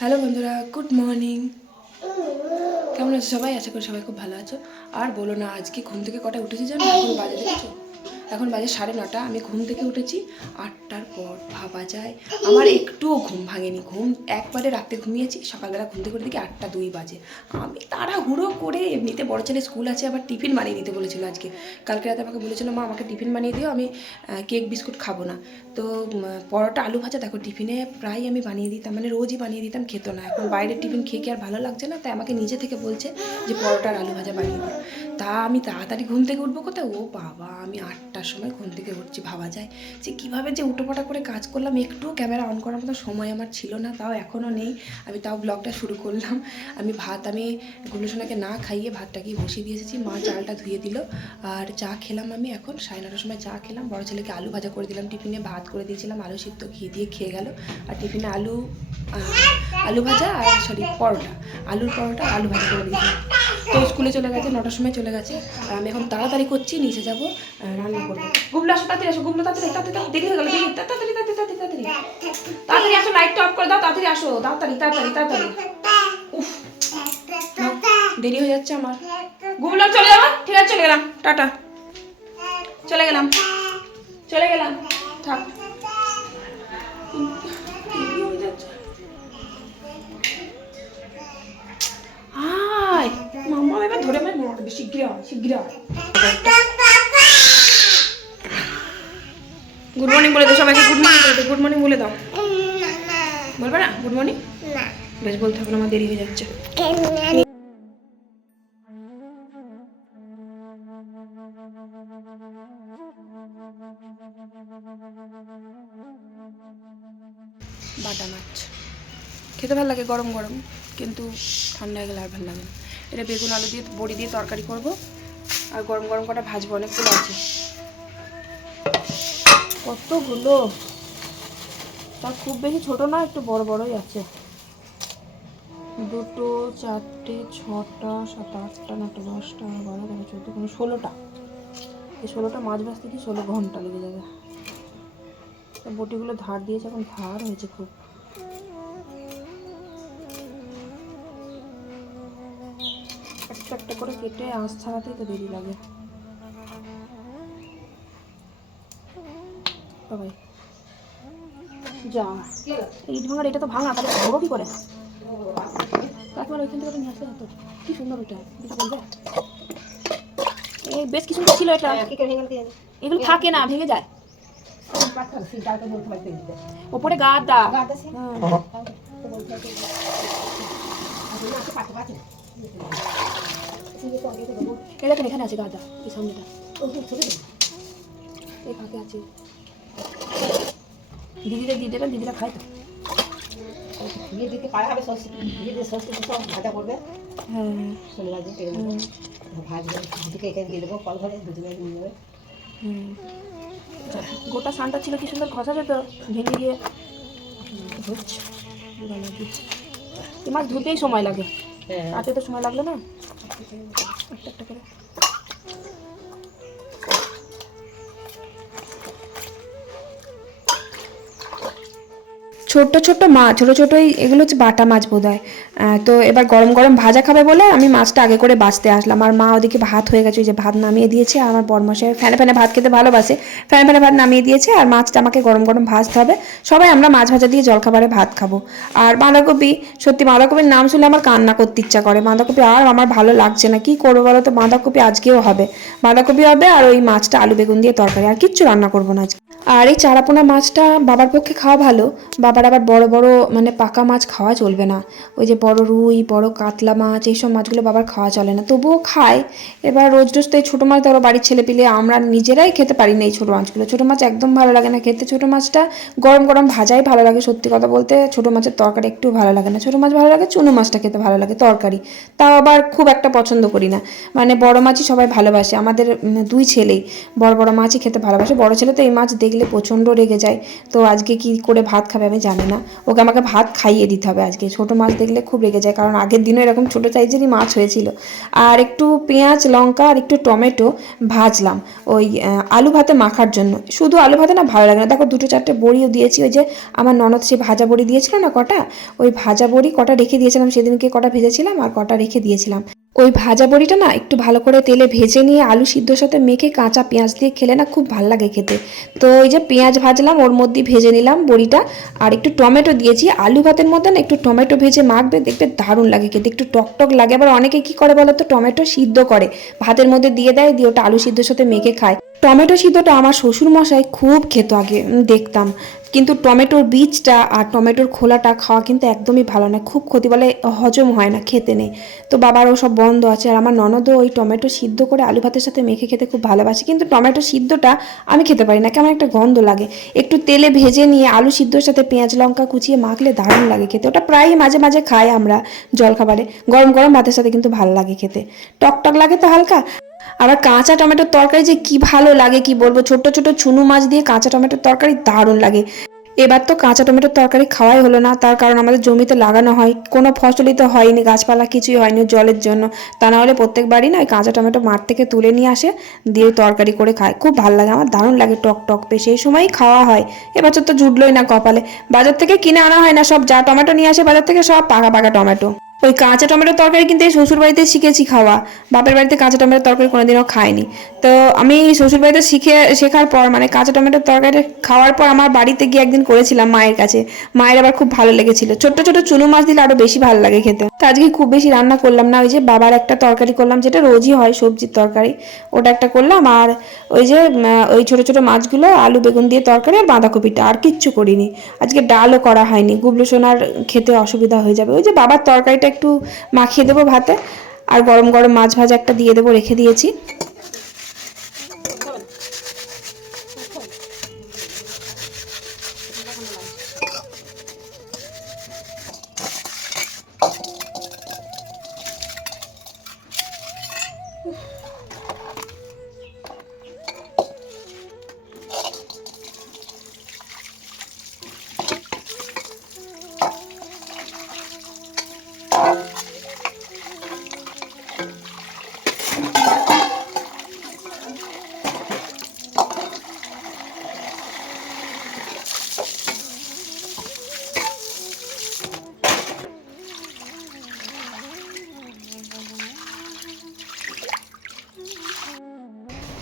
Hello বন্ধুরা, good morning. কেমন আছো সবাই? আশা করি সবাই খুব ভালো আছো। আর বলো না, আজকে ঘুম থেকে কটা উঠেছি জানো? এখন বাজে দেখেছ? এখন বাজে সাড়ে নটা, আমি ঘুম থেকে উঠেছি, আটটার পর ভাবা যায়। আমার একটুও ঘুম ভাঙেনি, ঘুম একবারে রাতে ঘুমিয়েছি, সকালবেলা ঘুম থেকে দেখি আটটা দুই বাজে। আমি তাড়াহুড়ো করে এমনিতে বড় ছেলে স্কুল আছে, আবার টিফিন বানিয়ে দিতে বলেছিল আজকে। কালকে রাতে আমাকে বলেছিল, মা, আমাকে টিফিন বানিয়ে দিও, আমি কেক, বিস্কুট খাব না। তো পরোটা, আলু ভাজা, দেখো, টিফিনে প্রায় আমি বানিয়ে দিতাম মানে রোজই বানিয়ে দিতাম, খেত না। এখন বাইরের টিফিন খেয়ে কি আর ভালো লাগছে না? তাই আমাকে নিজে থেকে বলছে যে পরোটা আর আলু ভাজা বানিয়ে দিও। তা আমি তাড়াতাড়ি ঘুম থেকে উঠবো কোথায়? ও বাবা, আমি আটটার সময় ঘুম থেকে উঠছি, ভাবা যায়। যে কীভাবে যে উটোপাটা করে কাজ করলাম একটু ক্যামেরা অন করার মতো সময় আমার ছিল না, তাও এখনও নেই। আমি তাও ব্লগটা শুরু করলাম। আমি ভাত, আমি গুলোসোনাকে না খাইয়ে ভাতটাকে বসিয়ে দিয়ে এসেছি, মা চালটা ধুয়ে দিল। আর চা খেলাম আমি এখন, সাড়ে নটার সময় চা খেলাম। বড় ছেলেকে আলু ভাজা করে দিলাম, টিফিনে ভাত করে দিয়েছিলাম, আলু সিদ্ধ ঘি দিয়ে খেয়ে গেল। আর টিফিনে আলু আলু ভাজা আর সরি পরোটা। আলুর পরোটা, আলু ভাজা করে দিয়েছিলাম। তো স্কুলে চলে গেছে, নটার সময় চলে গেছে। আর আমি এখন তাড়াতাড়ি করছি, নিচে যাব রান্না করব। গুবলো আসো, তাড়াতাড়ি আসো গুবলো তাড়াতাড়ি তাড়াতাড়ি দেরি হয়ে গেল, দেরি তাড়াতাড়ি তাড়াতাড়ি তাড়াতাড়ি তাড়াতাড়ি। আসো লাইটটা অফ করে দাও, তাড়াতাড়ি আসো, তাড়াতাড়ি তাড়াতাড়ি তাড়াতাড়ি। উফ দেরি হয়ে যাচ্ছে আমার। গুবলো চলে যাব, ঠিক আছে, চলে গেলাম, টাটা। চলে গেলাম চলে গেলাম, থাক। আয়, মাম্মা, এবার ধরে আমার মারবে আয় শিগগির আয় গুড মর্নিং বলে দাও সবাইকে গুড মর্নিং বলে দাও গুড মর্নিং বলে দাও। বলবে না? গুড মর্নিং বেশ, বলতে হবে আমার দেরি হয়ে যাচ্ছে। বাটা মাছ। খেতে ভালো লাগে গরম গরম। কিন্তু ঠান্ডা হয়ে গেলে আর ভালো লাগে না। এটা বেগুন, আলু দিয়ে, বড়ি দিয়ে তরকারি করব। আর গরম গরম কটা ভাজবো অনেকগুলো আছে। কতগুলো? তা খুব বেশি ছোট না, একটু বড় বড়ই আছে। দুটো, চারটে, ছটা সাত আটটা নটা দশটা, বারো, তেরো, চোদ্দ, পনেরো, ষোলোটা। এই ষোলোটা মাছ ভাজতে কি ষোলো ঘণ্টা লেগে যাবে। বটিগুলো ধার দিয়েছে, এখন ধার হয়েছে খুব। একটা একটা করে কেটে আঁশ ছাড়াতেই তো দেরি লাগে। যা। ইট ভাঙার এটা তো ভাঙা তাহলে ধরো কি করে? তারপর ওইখান থেকে নিয়ে আসতে হতো। কি সুন্দর ওটা কিছু বলবে? এই বেশ কিছু ছিল এটা। এগুলো থাকে না ভেঙে যায়। ওপরে গাদা। হ্যাঁ। এই দেখেন এখানে আছে গাদা এই সামনেটা। এই ফাঁকে আছে। দিদিদের দিয়ে দেবেন দিদিরা খায় তো। দিতে পারা হবে বিয়ে দিয়ে ষষ্ঠী সব ভাজা করবে। হ্যাঁ। শনিবার দিন কেটে দেবো। ভাজবে দুদিকে এখানে দিয়ে দেবো কল ঘরে দুদিকে নিয়ে যাবে গোটা সানটা ছিল কি সুন্দর ঘষা যেত ভেঙে গিয়ে। ধুচ্ছে এই মাছ ধুতেই সময় লাগে। হ্যাঁ। তো সময় লাগল না? Okay, okay, okay. ছোট্ট ছোট্ট মাছ ছোটো ছোটোই এগুলো হচ্ছে বাটা মাছ বোধ হয় তো এবার গরম গরম ভাজা খাবে বলে আমি মাছটা আগে করে বাঁচতে আসলাম। আর মা ওদিকে ভাত হয়ে গেছে যে ভাত নামিয়ে দিয়েছে। আর আমার বরমশাই ফ্যানে ফ্যানে ভাত খেতে ভালোবাসে। ফ্যানে ফ্যানে ভাত নামিয়ে দিয়েছে আর মাছটা আমাকে গরম গরম ভাজতে হবে। সবাই আমরা মাছ ভাজা দিয়ে জলখাবারে ভাত খাব। আর বাঁধাকপি, সত্যি বাঁধাকপির নাম শুনলে আমার কান্না করতে ইচ্ছা করে। বাঁধাকপি আর আমার ভালো লাগছে না। কি করব বলো তো? বাঁধাকপি আজকেও হবে। বাঁধাকপি হবে আর ওই মাছটা আলু বেগুন দিয়ে তরকারি। আর কিচ্ছু রান্না করব না আজকে। আর এই চারাপোনা মাছটা বাবার পক্ষে খাওয়া ভালো। বাবার আবার বড় বড় মানে পাকা মাছ খাওয়া চলবে না। ওই যে বড় রুই, বড় কাতলা মাছ, এইসব মাছগুলো বাবার খাওয়া চলে না। তবুও খায়। এবার রোজ রোজ তো এই ছোটো মাছ ধরো, বাড়ির ছেলে পিলে আমরা নিজেরাই খেতে পারি না এই ছোটো মাছগুলো। ছোটো মাছ একদম ভালো লাগে না খেতে। ছোটো মাছটা গরম গরম ভাজাই ভালো লাগে সত্যি কথা বলতে। ছোটো মাছের তরকারি একটু ভালো লাগে না। ছোটো মাছ ভালো লাগে, চুনো মাছটা খেতে ভালো লাগে, তরকারি। তাও আবার খুব একটা পছন্দ করি না। মানে বড় মাছই সবাই ভালোবাসে। আমাদের দুই ছেলেই বড় বড় মাছই খেতে ভালোবাসে। বড় ছেলে তো এই মাছ দেখলে প্রচণ্ড রেগে যায়। তো আজকে কি করে ভাত খাবে আমি জানি না। ওকে আমাকে ভাত খাইয়ে দিতে হবে আজকে। ছোটো মাছ দেখলে খুব রেগে যায়, কারণ আগের দিনও এরকম ছোটো সাইজেরই মাছ হয়েছিল। আর একটু পেঁয়াজ, লঙ্কা আর একটু টমেটো ভাজলাম ওই আলু ভাতে মাখার জন্য। শুধু আলু ভাতে না, ভালো লাগে না। দেখো দুটো চারটে বড়িও দিয়েছি, ওই যে আমার ননদ সে ভাজা বড়ি দিয়েছিল না কটা? ওই ভাজা বড়ি কটা রেখে দিয়েছিলাম, সেদিনকে কটা ভেজেছিলাম আর কটা রেখে দিয়েছিলাম। ওই ভাজা বড়িটা না একটু ভালো করে তেলে ভেজে নিয়ে আলু সিদ্ধর সাথে মেখে কাঁচা পেঁয়াজ দিয়ে খেলে না খুব ভালো লাগে খেতে। তো ওই যে পেঁয়াজ ভাজলাম, ওর মধ্যে ভেজে নিলাম বড়িটা। আর একটু টমেটো দিয়েছি। আলু ভাতের মধ্যে না একটু টমেটো ভেজে মাখবে, দেখবে দারুণ লাগে খেতে। একটু টকটক টক লাগে। আবার অনেকে কি করে বলো তো টমেটো সিদ্ধ করে। ভাতের মধ্যে দিয়ে দেয়, দিয়ে ওটা আলু সিদ্ধর সাথে মেখে খায়। টমেটো সিদ্ধটা আমার শ্বশুর মশাই খুব খেত আগে দেখতাম। কিন্তু টমেটোর বীজটা আর টমেটোর খোলাটা খাওয়া কিন্তু একদমই ভালো না, খুব ক্ষতি বলে হজম হয় না খেতে নেই। তো বাবার ও সব বন্ধ আছে আর আমার ননদও ওই টমেটো সিদ্ধ করে আলু ভাতের সাথে মেখে খেতে খুব ভালোবাসে। কিন্তু টমেটো সিদ্ধটা আমি খেতে পারি না, কেমন একটা গন্ধ লাগে। একটু তেলে ভেজে নিয়ে আলু সিদ্ধর সাথে পেঁয়াজ লঙ্কা কুচিয়ে মাখলে দারুণ লাগে খেতে। ওটা প্রায়ই মাঝে মাঝে খাই আমরা জলখাবারে। গরম গরম ভাতের সাথে কিন্তু ভালো লাগে খেতে। টক টক লাগে তো হালকা। আবার কাঁচা টমেটোর তরকারি যে কি ভালো লাগে, কি বলব? ছোট ছোট চুনো মাছ দিয়ে কাঁচা টমেটোর তরকারি দারুণ লাগে। এবার তো কাঁচা টমেটোর তরকারি খাওয়াই হলো না, তার কারণ আমাদের জমিতে লাগানো হয়। কোনো ফসলই তো হয়নি, গাছপালা কিছুই হয়নি জলের জন্য। তা না হলে প্রত্যেকবারই না ওই কাঁচা টমেটো মাঠ থেকে তুলে নিয়ে আসে, দিয়ে তরকারি করে খায়। খুব ভালো লাগে, আমার দারুণ লাগে টক টক পে সেই সময়ই খাওয়া হয়। এবছর তো জুটলোই না কপালে। বাজার থেকে কিনে আনা হয় না, সব যা টমেটো নিয়ে আসে বাজার থেকে সব পাকা পাকা টমেটো। ওই কাঁচা টমেটোর তরকারি কিন্তু এই শ্বশুর বাড়িতে শিখেছি খাওয়া। বাপের বাড়িতে কাঁচা টমেটোর তরকারি কোনোদিনও খাইনি। তো আমি শ্বশুর বাড়িতে শিখে, শেখার পর মানে কাঁচা টমেটোর তরকারি খাওয়ার পর আমার বাড়িতে গিয়ে একদিন করেছিলাম মায়ের কাছে। মায়ের আবার খুব ভালো লেগেছিল। ছোট্ট ছোট চুনো মাছ দিলে আরও বেশি ভালো লাগে খেতে। তো আজকে খুব বেশি রান্না করলাম না। ওই যে বাবার একটা তরকারি করলাম, যেটা রোজই হয় সবজির তরকারি। ওটা একটা করলাম আর ওই যে ওই ছোট ছোট মাছগুলো, আলু, বেগুন দিয়ে তরকারি আর বাঁধাকপিটা। আর কিচ্ছু করিনি। আজকে ডালও করা হয়নি। গুবলু সোনার খেতে অসুবিধা হয়ে যাবে। ওই যে বাবার তরকারিটা একটু মাখিয়ে দেবো ভাতে। আর গরম গরম মাছ ভাজা একটা দিয়ে দেবো রেখে দিয়েছি।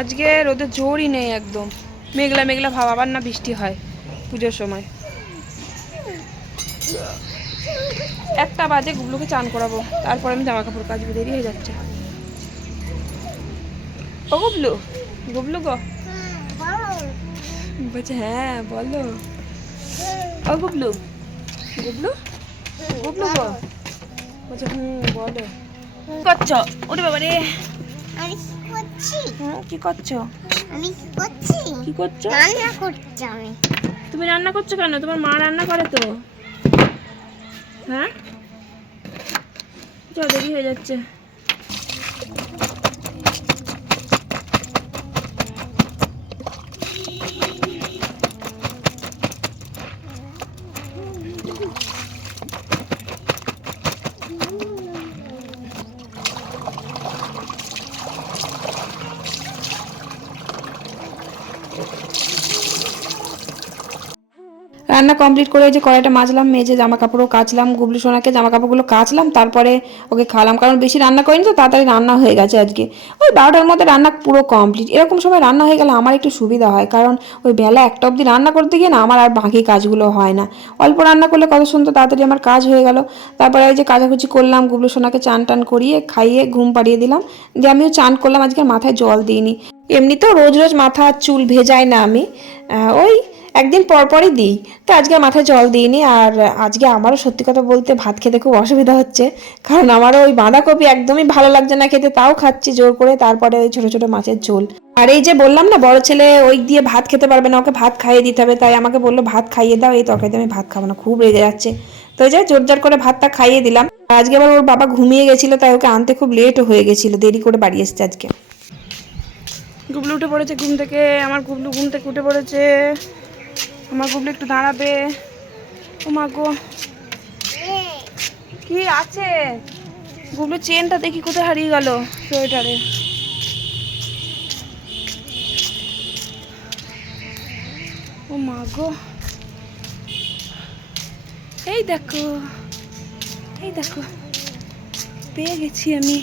আজকে রোদের জোরই নেই একদম। মেঘলা মেঘলা ভাব আবার না বৃষ্টি হয় পুজোর সময়। একটা বাজে গুবলুকে চান করাবো তারপর আমি জামা কাপড় কাচবো দেরি হয়ে যাচ্ছে। ও গুবলু গুবলু গো। বলছে হ্যাঁ বলো। ও গুবলু গুবলু গুবলু গো। বলছে হুম বলো। করছ ওরে বাবা রে করছি? হুম, কি করছ? আমি কি করছি? কি করছ? রান্না করছি আমি। তুমি রান্না করছ কেন? তোমার মা রান্না করে তো। হ্যাঁ? চল দেরি হয়ে যাচ্ছে। রান্না কমপ্লিট করে যে কড়াইটা মাজলাম, মেজে জামা কাপড়ও কাচলাম, গুবলু সোনাকে জামা কাপড়গুলো কাচলাম, তারপরে ওকে খাওয়ালাম। কারণ বেশি রান্না করিনি তো, তাড়াতাড়ি রান্না হয়ে গেছে আজকে। ওই বারোটার মধ্যে রান্না পুরো কমপ্লিট এরকম সময় রান্না হয়ে গেলে আমার একটু সুবিধা হয়, কারণ ওই বেলা একটা অবধি রান্না করতে গিয়ে না আমার আর বাকি কাজগুলো হয় না। অল্প রান্না করলে কত সুন্দর, তাড়াতাড়ি আমার কাজ হয়ে গেল। তারপরে ওই যে কাচাকুচি করলাম, গুবলু সোনাকে চান টান করিয়ে খাইয়ে ঘুম পাড়িয়ে দিলাম। যে আমিও চান করলাম, আজকে মাথায় জল দিইনি। এমনিতেও রোজ রোজ মাথা চুল ভেজাই না আমি। ওই একদিন পর পরই দিই। তো আজকে মাথায় জল দিইনি আর আজকে আমারও সত্যি কথা বলতে ভাত খেতে খুব অসুবিধা হচ্ছে। কারণ আমারও ওই বাঁধাকপি একদমই ভালো লাগছে না খেতে, তাও খাচ্ছি জোর করে, তারপরে ওই ছোটো ছোটো মাছের ঝোল। আর এই যে বললাম না, বড় ছেলে ওই দিয়ে ভাত খেতে পারবে না, ওকে ভাত খাইয়ে দিতে হবে, তাই আমাকে বলল, ভাত খাইয়ে দাও, এই তরকারিতে আমি ভাত খাব না। খুব রেগে যাচ্ছে। তো ওই যে জোর জোর করে ভাতটা খাইয়ে দিলাম। আজকে আবার ওর বাবা ঘুমিয়ে গেছিল, তাই ওকে আনতে খুব লেট হয়ে গেছিল, দেরি করে বাড়ি এসছে আজকে। গুবলু উঠে পড়েছে ঘুম থেকে, আমার গুবলু ঘুম থেকে উঠে পড়েছে। আমার গুবলু একটু দাঁড়াবে। মা গো কি আছে? গুবলু চেনটা দেখি কোথায় হারিয়ে গেল সোয়েটারে। ও মা গো এই দেখো এই দেখো, পেয়ে গেছি আমি।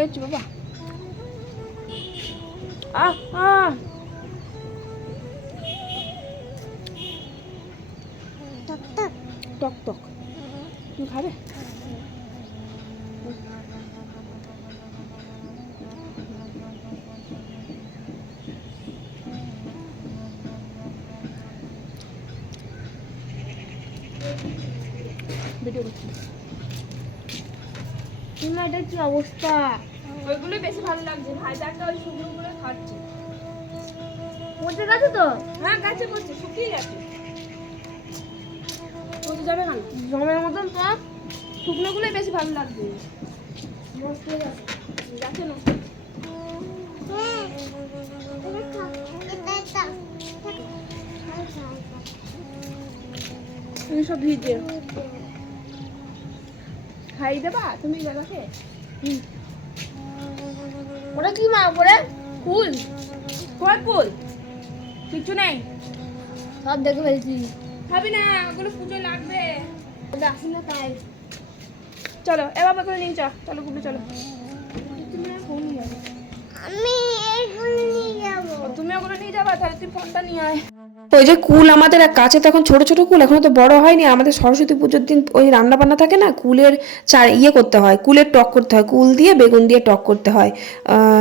পেয়েছি বাবা। আহ আহ। টক টক। তুমি খাবে? ভিডিও করছি। তোমার এটা কি অবস্থা? ওইগুলো বেশি ভালো লাগছে। ভাইজাটা ওই শুকনোগুলো খাচ্ছে পড়তে গেছে তো? হ্যাঁ গাছে পড়ছে শুকিয়ে গেছে। পড়তে যাবে কেন জমের মতন টক শুকনোগুলোই বেশি ভালো লাগবে গাছে। না তুমি সব ভিজে। খাই দেবা? তুমি দাদাকে ওটা কি মা? পরে ফুল কয় ফুল কিছু নাই। সব দেখে ফেলছি। খাবি না ওগুলো পুজো লাগবে। আসি না তাই। চলো এবার বাবা নিয়ে চ চলো গুবলি চলো। আমি তুমি ওগুলো নিয়ে যাবা তাহলে তুই ফোনটা নিয়ে আয়। ওই যে কুল আমাদের কাছে তো এখন ছোট ছোট কুল, এখনও তো বড় হয়নি। আমাদের সরস্বতী পুজোর দিন ওই রান্না বান্না থাকে না, কুলের চা ইয়ে করতে হয়, কুলের টক করতে হয়, কুল দিয়ে বেগুন দিয়ে টক করতে হয়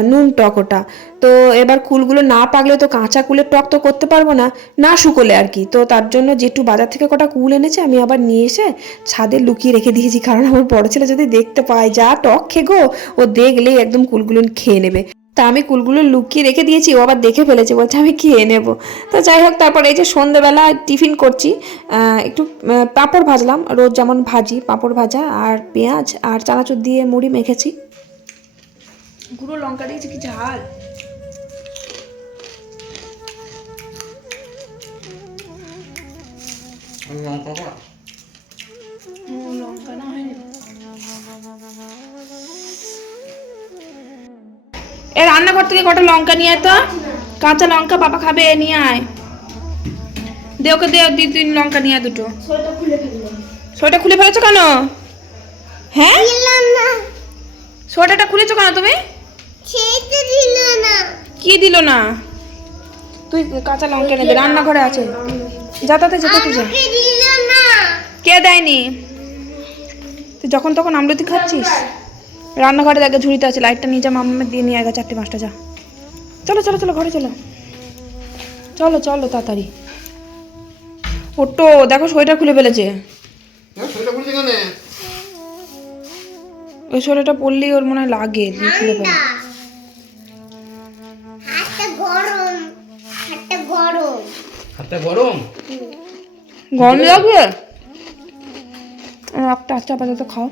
নুন টক ওটা। তো এবার কুলগুলো না পাকলে তো কাঁচা কুলের টক তো করতে পারব না না শুকোলে আর কি। তো তার জন্য যেটু বাজার থেকে কটা কুল এনেছে, আমি আবার নিয়ে এসে ছাদে লুকিয়ে রেখে দিয়েছি, কারণ আমার বড় ছেলে যদি দেখতে পায়, যা টক খেগো ও দেখলেই একদম কুলগুলো খেয়ে নেবে। তা আমি কুলগুলো লুকিয়ে রেখে দিয়েছি ও আবার দেখে ফেলেছে বলছে আমি খেয়ে নেব। তো যাই হোক তারপর এই যে সন্ধেবেলা টিফিন করছি একটু পাঁপড় ভাজলাম রোজ যেমন ভাজি পাঁপড় ভাজা আর পেঁয়াজ আর চানাচুর দিয়ে মুড়ি মেখেছি। গুঁড়ো লঙ্কা দিয়েছি কি ঝাল। লঙ্কা না হয়নি এ রান্নাঘর থেকে কটা লঙ্কা নিয়ে তো। কাঁচা লঙ্কা বাবা খাবে এ নিয়ে আয়। দে ওকে দে দি তিন লঙ্কা নিয়ে দুটো। সোয়েটার খুলে ফেলেছো কেন? হ্যাঁ? না। সোয়েটারটা খুলেছো কেন তুমি? খেতে দিল না। কি দিল না? তুই কাঁচা লঙ্কা এনে দে রান্নাঘরে আছে। যা তাতে যেতে তুই যা। কে দেয়নি? তুই যখন তখন আমলতি খাচ্ছিস? রান্নাঘরে দেখে ঝুড়িতে আছে লাইটটা নিয়ে যা মামামে দিয়ে নিয়ে আগে চারটে পাঁচটা যা। চলো চলো চলো ঘরে চলো। চলো চলো তাড়াতাড়ি। ওটো দেখো সোয়েটার খুলে ফেলেছে। ওই সোয়েটারটা পরলেই ওর মনে হয় লাগে দিয়ে খুলে ফেলে। গরম লাগবে? একটা আচ্ছা আপাতত খাও।